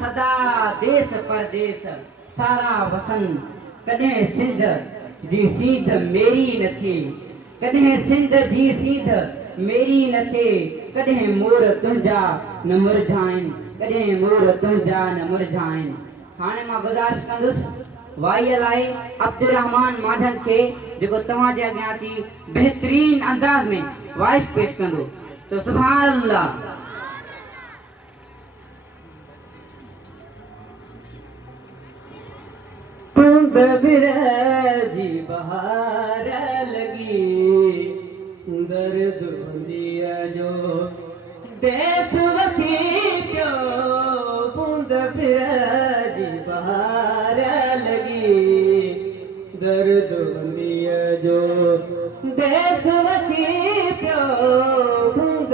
सदा देश परदेश सारा वसन कॾहिं सिंध जी सीध मेरी न थी कॾहिं सिंध जी सीध मेरी न थे कॾहिं मोर तुंहिंजा न मुरझाइनि कॾहिं मोर तुंहिंजा न मुरझाइनि। हाणे मां गुज़ारिश कंदुसि वाईअ लाइ अब्दुर्रहमान माधन खे जेको तव्हांजे अॻियां अची बहितरीन अंदाज़ में वाइस पेश कंदो। तो सुभान अल्लाह। जी बहार लगी दर्द दिया जो देश वसी क्यों बूंद जी बहार लगी दर्द दिया जो देश वसी क्यों बूंद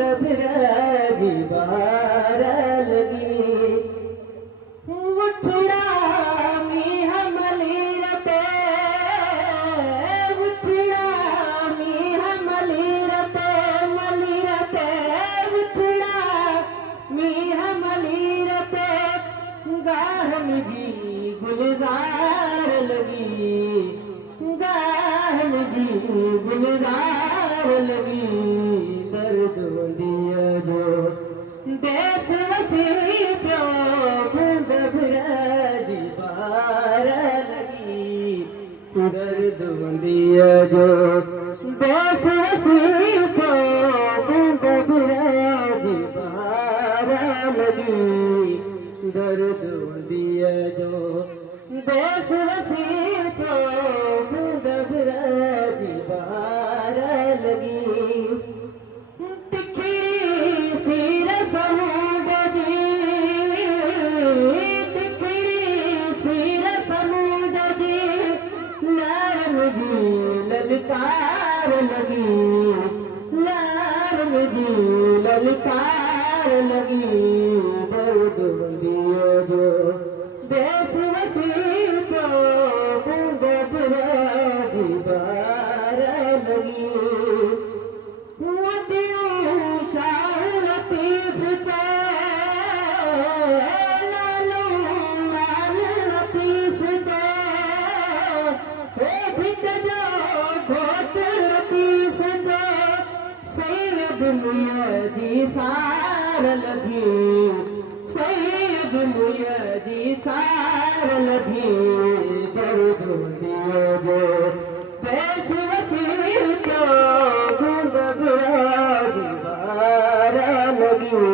जी बहार लगी उठड़ा गुलजार लगी गाहन जी गुलजार लगी दर्द दिया जो देश वसी प्यो बूंद जी बार लगी दर्द दिया जो देश वसी प्यो बूंद जी बार लगी दर्द दिया जो देश वसी तो बूंद जी बार लगी तिखी सी रसम ददी तिखी सी रसम ददी नरम जी ललकार लगी नरम जी ललकार लगी दर्द दिया जो देश वसी को बूंद जी बार लगी शाह लतीफ के लालो लाल लतीफ के भिट जो घोट लतीफ के सैयद मुयदी सार लगी सैयद मुयदी सार लगी दर्द दिया जो देश वसी को बूंद जी बार लगी।